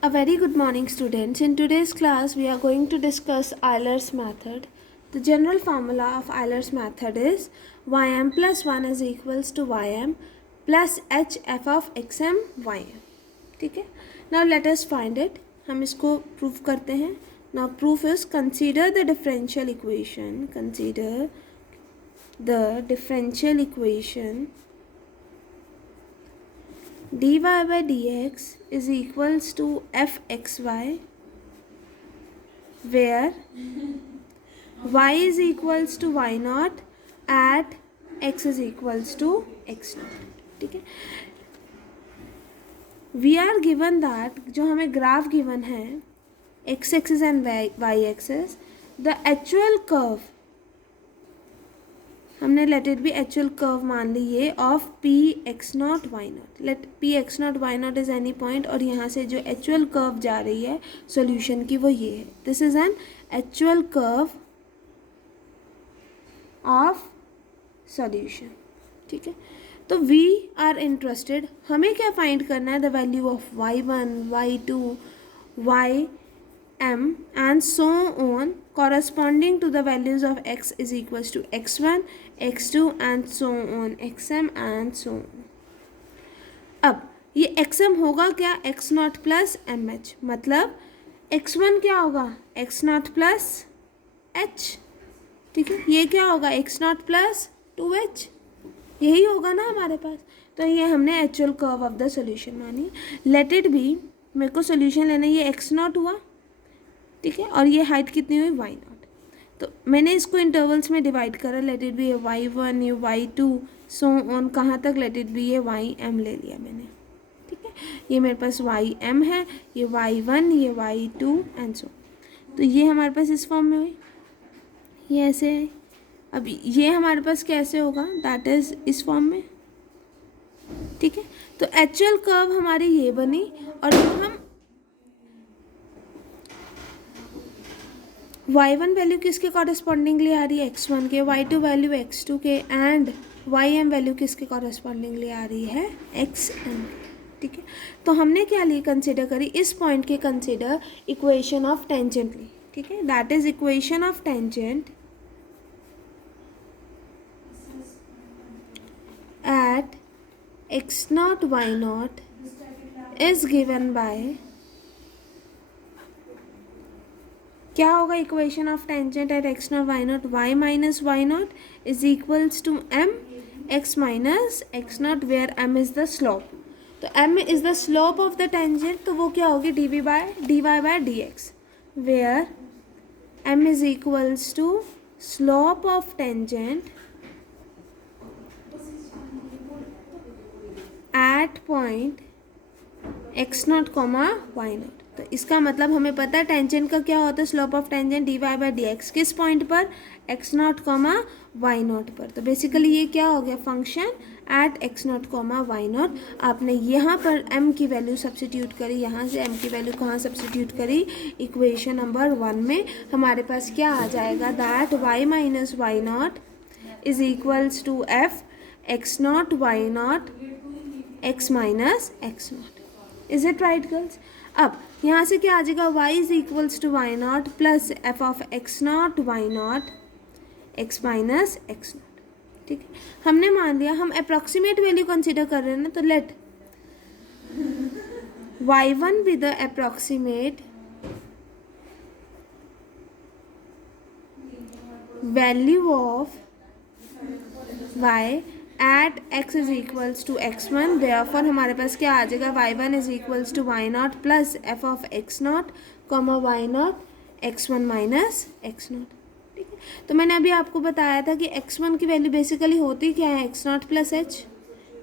A very good morning, students. In today's class, we are going to discuss Euler's method. The general formula of Euler's method is ym plus 1 is equals to ym plus h f of xm ym. ठीक है. Now let us find it. हम इसको prove करते हैं. Now proof is consider the differential equation. Consider the differential equation dy by dx is equals to fxy where y is equals to y naught at x is equals to x naught. ठीक है. We are given that जो हमें graph given है x axis एंड y axis the actual curve हमने let it be actual curve मान ली ये of P x naught Y naught. Let P x naught Y naught is any point और यहाँ से जो एक्चुअल कर्व जा रही है सॉल्यूशन की वो ये है. This is an actual curve of solution. ठीक है. तो वी आर इंटरेस्टेड हमें क्या फाइंड करना है the value of y1 y2 ym and so on corresponding to the values of x is equals to x1 x2 and so on xm and so on. अब ये xm होगा क्या x naught plus M H मतलब x1 क्या होगा x naught plus h. ठीक है. ये क्या होगा x नॉट प्लस 2h. यही होगा ना हमारे पास. तो ये हमने actual curve of the solution मानी. लेट इट बी मेरे को सॉल्यूशन लेना ये x नॉट हुआ. ठीक है. और ये हाइट कितनी हुई y नॉट. तो मैंने इसको इंटरवल्स में डिवाइड करा. लेट इट बी ये y1 ये y2 सो ऑन कहाँ तक लेट इट बी ये ym ले लिया मैंने. ठीक है. ये मेरे पास ym है ये y1 ये y2 एंड सो. तो ये हमारे पास इस फॉर्म में हुई. ये ऐसे है. अब ये हमारे पास कैसे होगा दैट इज़ इस फॉर्म में. ठीक है. तो एक्चुअल कर्व हमारी ये बनी और जब हम y1 वैल्यू किसके कॉरेस्पॉन्डिंगली आ रही है x1 के, y2 वैल्यू x2 के एंड ym वैल्यू किसके कॉरेस्पॉन्डिंगली आ रही है xm. ठीक है. तो हमने क्या ली कंसिडर करी इस पॉइंट के कंसिडर इक्वेशन ऑफ टेंजेंट ली. ठीक है. That is equation of tangent at x naught y naught is given by क्या होगा equation of tangent at x not y naught y minus y naught is equals to m x minus x naught where m is the slope. तो m is the slope of the tangent तो वो क्या होगी dy by dx where m is equals to slope of tangent at point X not comma Y naught. तो इसका मतलब हमें पता है टेंजेंट का क्या होता है slope of tangent D Y by D X किस पॉइंट पर X not comma Y naught पर. तो बेसिकली ये क्या हो गया function at X not comma Y naught. आपने यहाँ पर m की वैल्यू सब्सटीट्यूट करी. यहाँ से m की वैल्यू कहाँ सब्सटीट्यूट करी इक्वेशन नंबर 1 में. हमारे पास क्या आ जाएगा that y minus Y naught is equals to F X naught Y naught x minus x naught. Is it right girls. अब यहाँ से क्या आ जाएगा y is equals to why not plus F of x naught Y naught X minus x not. ठीक है. हमने मान लिया हम अप्रॉक्सीमेट वैल्यू कंसिडर कर रहे हैं ना. तो let y1 with the approximate value of y at x is equals to x1. Therefore हमारे पास क्या आ जाएगा y1 is equals to why not plus F of x not comma Y not x1 minus x not. ठीक है. तो मैंने अभी आपको बताया था कि x1 की वैल्यू बेसिकली होती क्या है x नॉट प्लस h.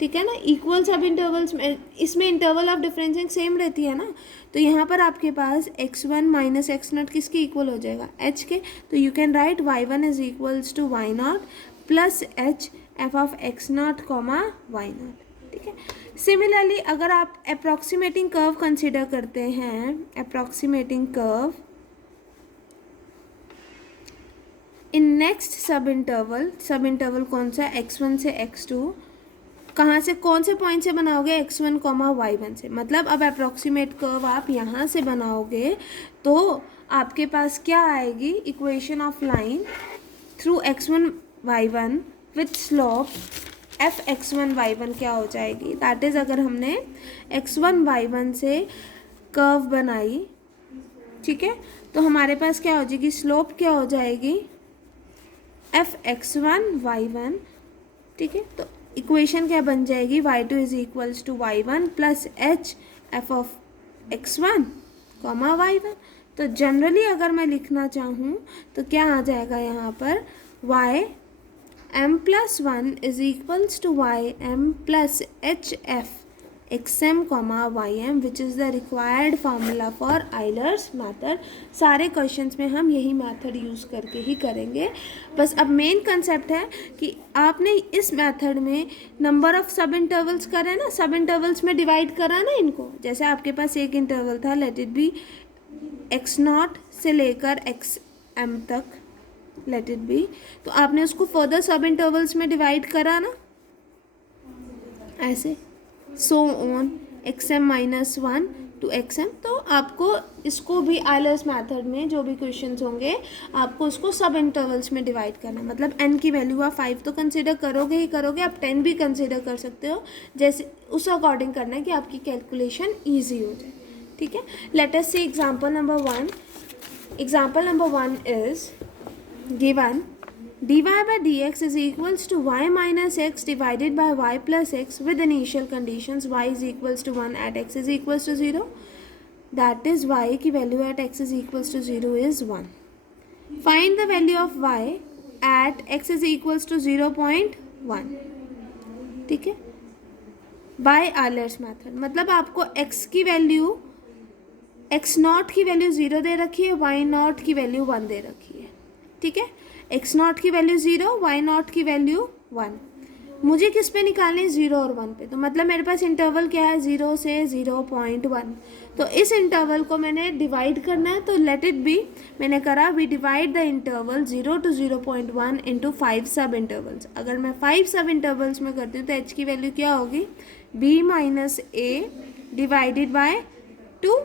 ठीक है ना. इक्वल सब इंटरवल्स में इसमें इंटरवल ऑफ डिफरेंसिंग सेम रहती है ना. तो यहाँ पर आपके पास x1 माइनस एक्स नॉट किसके इक्वल हो जाएगा h के. तो you can write y1 is equals to why not plus h f of x not comma Y not. ठीक है. सिमिलरली अगर आप अप्रॉक्सीमेटिंग कर्व कंसिडर करते हैं approximating curve in next sub interval कौन सा x1 से x2 कहाँ से, कौन से पॉइंट से बनाओगे, x1 कॉमा y1 से। मतलब अब अप्रॉक्सीमेट कर्व आप यहाँ से बनाओगे तो आपके पास क्या आएगी, equation of line through x1 y1 with slope F x1 y1 क्या हो जाएगी, दैट इज़ अगर हमने x1 y1 से कर्व बनाई, ठीक है, तो हमारे पास क्या हो जाएगी, स्लोप क्या हो जाएगी, एफ x1 y1, ठीक है। तो इक्वेशन क्या बन जाएगी, y2 is equals to y1 plus h f of x1 comma y1। तो जनरली अगर मैं लिखना चाहूँ तो क्या आ जाएगा यहाँ पर, y m plus 1 is equals to y m plus h f xm comma ym which is the required formula for Euler's method. सारे क्वेश्चंस में हम यही मेथड यूज़ करके ही करेंगे। बस अब मेन कंसेप्ट है कि आपने इस मेथड में नंबर ऑफ सब इंटरवल्स करे ना, सब इंटरवल्स में डिवाइड करा ना इनको। जैसे आपके पास एक इंटरवल था, लेट इट बी x0 से लेकर xm तक, लेट इट बी, तो आपने उसको फर्दर सब इंटरवल्स में डिवाइड करा ना, ऐसे so on xm minus 1 to xm। तो आपको इसको भी आइलर्स मेथड में जो भी क्वेश्चंस होंगे आपको उसको सब इंटरवल्स में डिवाइड करना। मतलब n की वैल्यू आप 5 तो कंसिडर करोगे ही करोगे, आप 10 भी कंसिडर कर सकते हो, जैसे उस अकॉर्डिंग करना है कि आपकी कैलकुलेशन ईजी हो जाए, ठीक है। Let us see example number 1। Example number 1 is given dy by dx is equals to y minus x divided by y plus x with initial conditions y is equals to 1 at x is equals to 0, that is y की value at x is equals to 0 is 1. Find the value of y at x is equals to 0.1, ठीक है, bye Euler's method. मतलब आपको x की value, x not की value 0 दे रखी है, y not की वैल्यू 1 दे रखी है, ठीक है। x नॉट की वैल्यू 0, y नॉट की वैल्यू 1। मुझे किस पे निकालनी है, 0 और 1 पे। तो मतलब मेरे पास इंटरवल क्या है, 0 से 0.1। तो इस इंटरवल को मैंने डिवाइड करना है, तो लेट इट बी, मैंने करा we divide the interval 0 to 0.1 into 5 sub intervals. अगर मैं 5 सब इंटरवल्स में करती हूँ तो h की वैल्यू क्या होगी, b minus A divided by 2,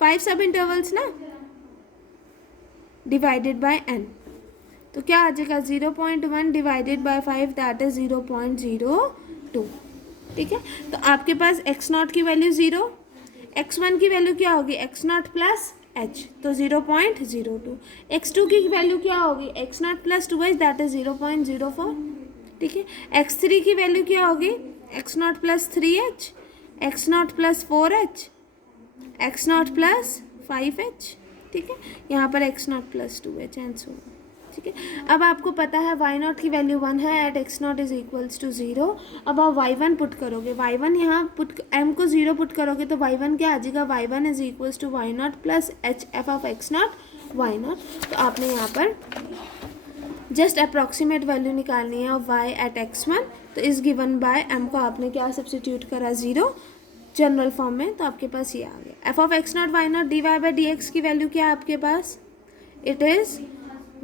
5 sub intervals ना, डिवाइडेड बाय n। तो क्या आ जाएगा, 0.1 डिवाइडेड बाय 5, दैट इज 0.02, ठीक है। तो आपके पास x नॉट की वैल्यू 0, x1 की वैल्यू क्या होगी, x नॉट प्लस h, तो 0.02। x2 की वैल्यू क्या होगी, x naught plus 2h, that is 0.04, ठीक है। x3 की वैल्यू क्या होगी, x naught plus 3h, x naught plus 4h, x naught plus 5h, ठीक है। यहाँ पर x naught plus 2h and so, ठीक है। अब आपको पता है y नॉट की वैल्यू 1 है at x not is equals to 0। अब आप y1 पुट करोगे, y1 यहाँ पुट, m को 0 पुट करोगे तो y1 क्या आ जाएगा, y1 is equals to y not plus h f of x not y not. तो आपने यहाँ पर जस्ट अप्रॉक्सीमेट वैल्यू निकालनी है ऑफ y एट x1। तो इस गिवन बाय m को आपने क्या सब्सटीट्यूट करा, 0 जनरल फॉर्म में, तो आपके पास ये आ गया। F of x not y naught D Y by D x की वैल्यू क्या है आपके पास, it is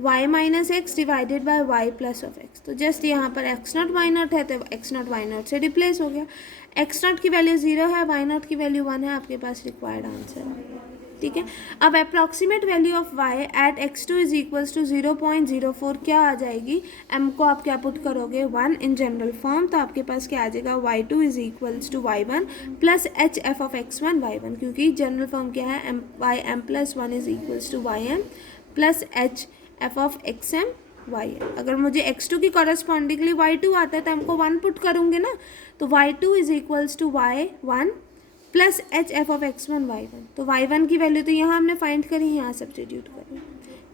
y minus x divided by y plus of x. तो जस्ट यहाँ पर x नॉट y नॉट है तो x नॉट y नॉट से रिप्लेस हो गया। x नॉट की वैल्यू 0 है, y नॉट की वैल्यू 1 है, आपके पास रिक्वायर्ड आंसर है, ठीक है। अब approximate value of y at x2 is equals to 0.04 क्या आ जाएगी, m को आप क्या पुट करोगे, 1 इन जनरल फॉर्म। तो आपके पास क्या आ जाएगा, y2 is equals to y1 plus h f of x1 y1, क्योंकि जनरल फॉर्म क्या है, ym plus 1 is equals to ym plus h f of xm y। अगर मुझे x2 की कॉरस्पॉन्डिंगली y2 आता है तो हमको 1 पुट करूँगे ना, तो y2 is equals to y1 plus h f of x1 y1। तो y1 की वैल्यू तो यहाँ हमने फाइंड करी, यहाँ सब्स्टिट्यूट करी,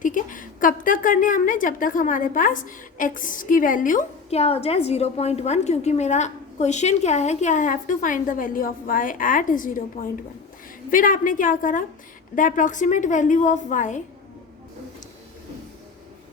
ठीक है। कब तक करने हमने, जब तक हमारे पास x की वैल्यू क्या हो जाए, 0.1, क्योंकि मेरा क्वेश्चन क्या है कि I have to find the value of y at 0.1। फिर आपने क्या करा, the approximate value of y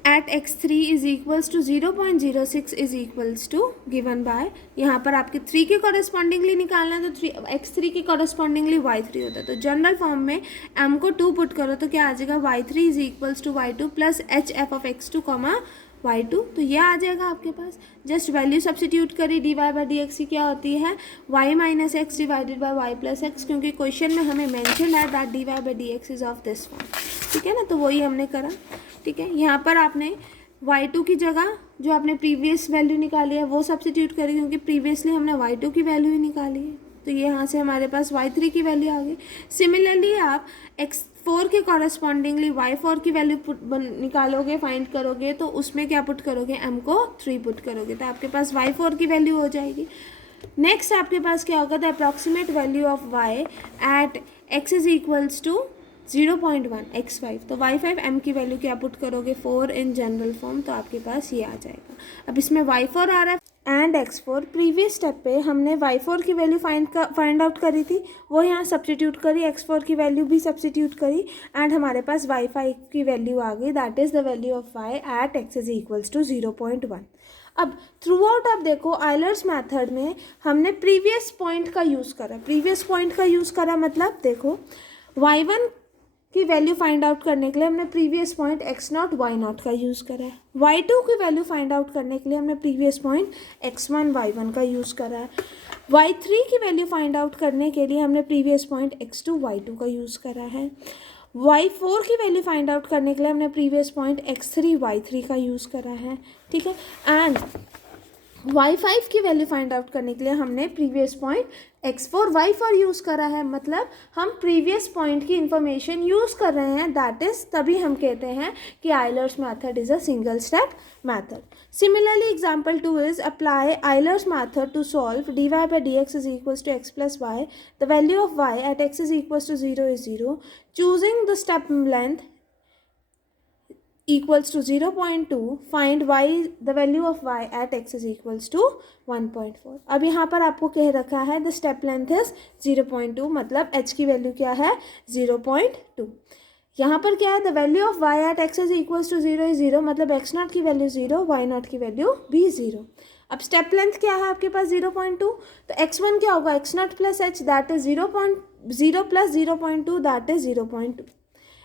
at x3 is equals to 0.06 is equals to given by, यहाँ पर आपके 3 के कॉरस्पॉन्डिंगली निकालना है तो x3 के कॉरस्पॉन्डिंगली y3 होता है। तो जनरल फॉर्म में m को 2 पुट करो तो क्या आ जाएगा, y3 is equals to y2 plus h f of x2 comma y2, तो ये आ जाएगा आपके पास। जस्ट वैल्यू सब्सटीट्यूट करी, dy बाई डी एक्स की क्या होती है y minus x divided by y plus x, क्योंकि क्वेश्चन में हमें मेंशन है that dy by D x is of this form, ठीक है ना, तो वही हमने करा, ठीक है। यहाँ पर आपने y2 की जगह जो आपने प्रीवियस वैल्यू निकाली है वो सब्सटीट्यूट करी, क्योंकि प्रीवियसली हमने y2 की वैल्यू ही निकाली है, तो ये यहाँ से हमारे पास y3 की वैल्यू आ गई। सिमिलरली आप x4 के कॉरस्पॉन्डिंगली y4 की वैल्यू निकालोगे, फाइंड करोगे, तो उसमें क्या पुट करोगे, m को 3 पुट करोगे, तो आपके पास y4 की वैल्यू हो जाएगी। नेक्स्ट आपके पास क्या होगा, the approximate value of y at x is equals to 0.1 x5, तो y5 m की वैल्यू क्या पुट करोगे 4 इन जनरल फॉर्म, तो आपके पास ये आ जाएगा। अब इसमें y4 आ रहा है एंड x4, प्रीवियस स्टेप पे हमने y4 की वैल्यू फाइंड आउट करी थी, वो यहाँ सब्सटीट्यूट करी, x4 की वैल्यू भी सब्सटीट्यूट करी एंड हमारे पास y5 की वैल्यू आ गई, that is the value of y at x is equals to 0.1। अब थ्रू आउट आप देखो आइलर्स मेथड में हमने प्रीवियस पॉइंट का यूज़ करा, प्रीवियस पॉइंट का यूज़ करा मतलब देखो y1 की वैल्यू फाइंड आउट करने के लिए हमने प्रीवियस पॉइंट x0 y0 का यूज़ करा है, y2 की वैल्यू फाइंड आउट करने के लिए हमने प्रीवियस पॉइंट x1 y1 का यूज़ करा है, y3 की वैल्यू फाइंड आउट करने के लिए हमने प्रीवियस पॉइंट x2 y2 का यूज़ करा है, y4 की वैल्यू फाइंड आउट करने के लिए हमने प्रीवियस पॉइंट x3 y3 का यूज़ करा है, ठीक है। एंड y5 की वैल्यू फाइंड आउट करने के लिए हमने previous point x4 y4 use करा है, मतलब हम प्रीवियस पॉइंट की इंफॉर्मेशन यूज़ कर रहे हैं, दैट इज़ तभी हम कहते हैं कि Euler's method is a single step method. Similarly example 2 is apply Euler's method to solve dy by dx is equals to x plus y, the value of y at x is equals to 0 is 0, choosing the step length equals to 0.2, find y the value of y at x is equals to 1.4। अब यहाँ पर आपको कह रखा है the step length is 0.2, मतलब h की value क्या है 0.2। यहाँ पर क्या है the value of y at x is equals to 0 is 0, मतलब x0 की वैल्यू 0, y0 की वैल्यू भी 0। अब स्टेप लेंथ क्या है आपके पास 0.2, तो x1 क्या होगा x0 plus h, that is 0.0 plus 0.2, that is 0.2।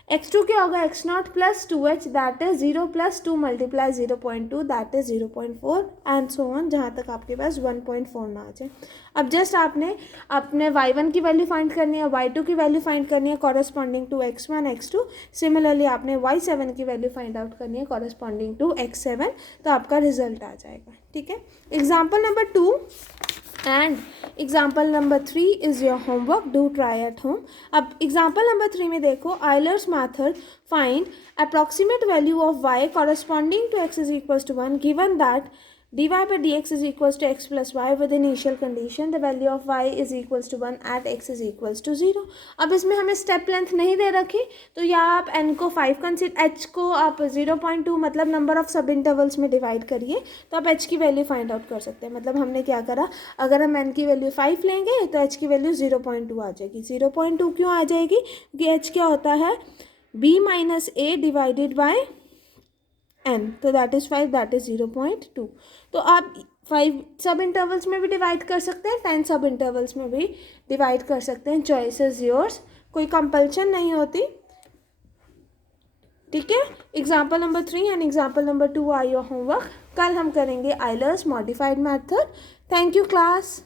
x2 क्या होगा x0 plus 2h, that is 0 plus 2 multiply 0.2, that is 0.4 and so on, जहाँ तक आपके पास 1.4 ना आ जाए। अब जस्ट आपने अपने y1 की वैल्यू फाइंड करनी है, y2 की वैल्यू फाइंड करनी है corresponding to x1 x2, similarly आपने y7 की वैल्यू फाइंड आउट करनी है कॉरस्पॉन्डिंग टू x7, तो आपका रिजल्ट आ जाएगा, ठीक है। Example number 2 and example number 3 is your homework, do try at home। अब example number 3 में देखो Euler's method find approximate value of y corresponding to x is equals to 1, given that dy by dx is equals to x plus y with initial condition the value of y is equals to 1 at x is equals to 0। अब इसमें हमें step length नहीं दे रखी, तो या आप n को 5 consider, h को आप 0.2 मतलब नंबर ऑफ सब इंटरवल्स में डिवाइड करिए, तो आप h की वैल्यू फाइंड आउट कर सकते हैं। मतलब हमने क्या करा, अगर हम n की वैल्यू 5 लेंगे तो h की वैल्यू 0.2 आ जाएगी। 0.2 क्यों आ जाएगी, क्योंकि h क्या होता है b minus a divided by n, तो दैट इज़ 5, दैट इज़ 0.2। तो आप 5 सब इंटरवल्स में भी डिवाइड कर सकते हैं, 10 सब इंटरवल्स में भी डिवाइड कर सकते हैं, चॉइस इज योर्स, कोई कंपल्शन नहीं होती, ठीक है। Example number 3 and example number 2 are your homework. कल हम करेंगे Euler's modified method. Thank you class.